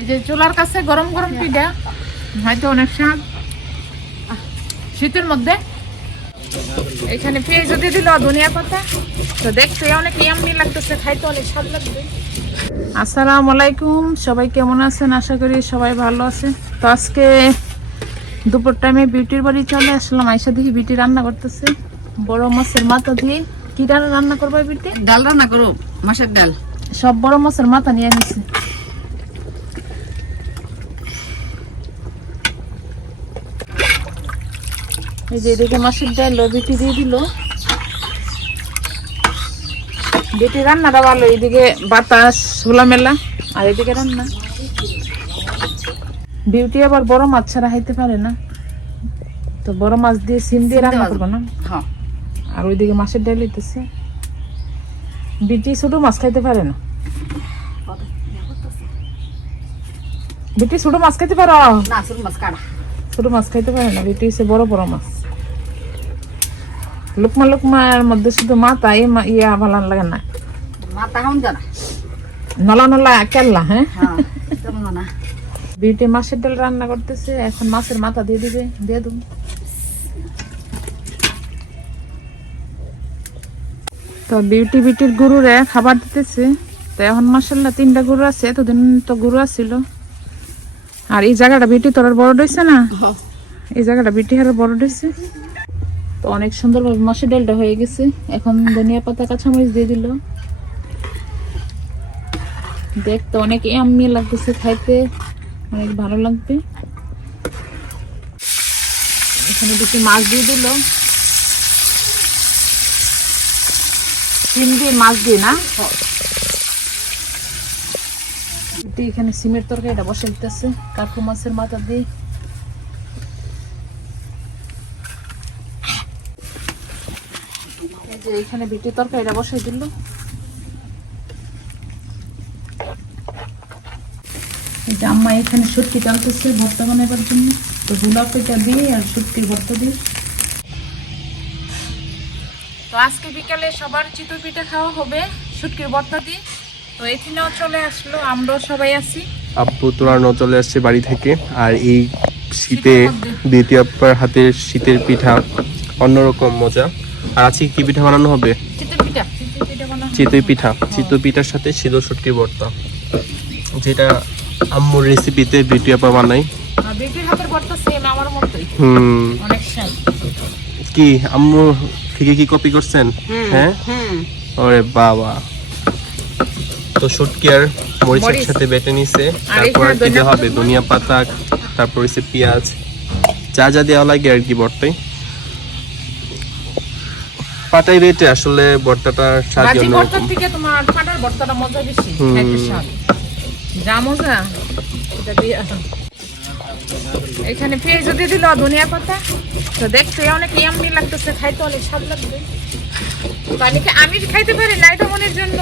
এই যে চুলার কাছে গরম গরম পিঠা হয়তো অনেক স্বাদ। শীতের মধ্যে। এখানে পেঁয়াজ দিয়ে দিল ধনিয়া পাতা। তো দেখতে অনেক ইয়াম্মি লাগতেছে খাইতে অনেক স্বাদ লাগবে। আসসালামু আলাইকুম সবাই কেমন আছেন? আশা করি সবাই ভালো আছে তো আজকে দুপুর টাইমে বিউটির বাড়ি চলে আসলাম। আইসা দেখি বিউটি রান্না করতেছে। বড় মাছের মাথা দিয়ে কি রান্না রান্না করবে বিউটি? ডাল রান্না করো মাছের ডাল। সব বড় মাছের মাথা নিয়ে নিছি। এই যে এদিকে মাছের ডাল বেটি দিয়ে দিল। বেটি রান্নাটা ভালো এইদিকে বাতাস খোলামেলা আর এদিকে রান্না। বিউটি আবার বড় মাছ ছাড়া খাইতে পারে না। তো বড় মাছ দিয়ে সিম দিয়ে রান্না করব না? হ্যাঁ। আর ওইদিকে মাছের ডাল হইতেছে। বিটি ছোট মাছ খাইতে পারে না। বিটি ছোট মাছ খাইতে পারো? না মাছ কাটা। ছোট মাছ খাইতে পারে না বিটি হচ্ছে বড় বড় মাছ। লুকমা লুকমার মধ্যে শুধু মাথা ইয়া ভালো লাগে না। মাথা হাউন জানা? নলা নলা কেল্লা হ্যাঁ? হ্যাঁ বিউটি মাছের ডাল রান্না করতেছে এখন মাছের মাথা দিয়ে দিবে দিয়ে দেবো। তো বিউটি বিউটির গরুরে খাবার দিতেছে তো এখন মাসাল্লাহ তিনটা গরু আছে এতদিন তো গরু আছিল। আর এই জায়গাটা বিউটি তোর বড় হয়েছে না? এই জায়গাটা বিউটি হারে বড় হয়েছে তো অনেক সুন্দরভাবে মাছের ডালটা হয়ে গেছে। এখন ধনিয়া পাতা, কাঁচামরিচ দিয়ে দিল। দেখতে অনেক এমনি লাগতেছে খাইতে। অনেক ভালো লাগবে। এখানে বেশি মাছ দিয়ে দিল। দিয়ে মাছ দিয়ে না? এখানে সিমের তরকারিটা বসে দিতেছে। কাকু মাছের মাথা দিয়ে। যে এখানে বিটি তরকারিটা বসে দিল। এই যে আম্মা এখানে সুটকি চালতেছে ভর্তা বানাবার জন্য। তো গোলাপিটা দিয়ে আর সুটকির ভর্তা দিয়ে। তো আজকে বিকালে সবার চিতই পিঠা খাওয়া হবে সুটকির ভর্তা দিয়ে। তো এখানেও চলে আসলো আমরাও সবাই আছি। আব্বু তোরানো চলে আসছে বাড়ি থেকে। আর এই শীতে। দ্বিতীয় আব্বার হাতের শীতের পিঠা অন্যরকম মজা। আর আজকে কি পিঠা বানানো হবে? চিতই পিঠা। চিতই পিঠা বানানো চিতই পিঠা। চিতই পিঠার সাথে সিঁদুর শুটকি ভর্তা। যেটা আম্মুর রেসিপিতে বিউটি আপা বানাই আর বেটির হাতের ভর্তা সেম আমার মতোই। হুম। কি আম্মু থেকে কি কপি করছেন? হ্যাঁ? ওরে বাবা। তো শুটকি আর মরিচের সাথে বেটে নিছে। তারপর দেওয়া হবে? ধনিয়া পাতা তারপর হচ্ছে পেঁয়াজ। যা যা দেওয়া লাগে আর কি বর্তায় পাটাই রেটে আসলে বর্তাটার স্বাদ বাজি ভর্তার থেকে তোমার পাটার ভর্তাটা মজা বেশি। খাইতে স্বাদ। যা মজা এটা দিয়ে। এখানে পেঁয়াজ দিয়ে দিল ধনিয়া পাতা। তো দেখতে অনেক ইয়াম্মি লাগতেছে খাইতে অনেক স্বাদ লাগবে। আমি খা- আমি খাইতে পারি না এটা মনের জন্য?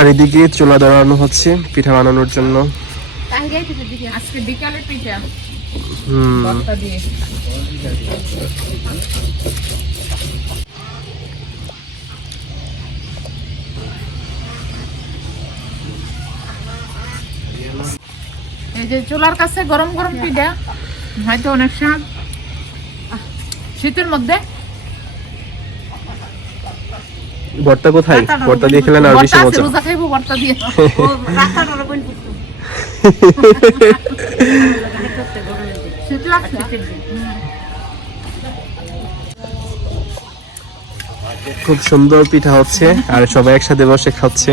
আর এদিকে চুলা দাঁড়ানো হচ্ছে পিঠা বানানোর জন্য। আজকে বিকালে পিঠা। এই যে চুলার কাছে গরম গরম পিঠা হয়তো অনেক স্বাদ। শীতের মধ্যে। ভর্তা কোথায়? ভর্তা দিয়ে খেলেন আর বেশি মজা। ভর্তা দিয়ে। খুব সুন্দর পিঠা হচ্ছে আর সবাই একসাথে বসে খাচ্ছে।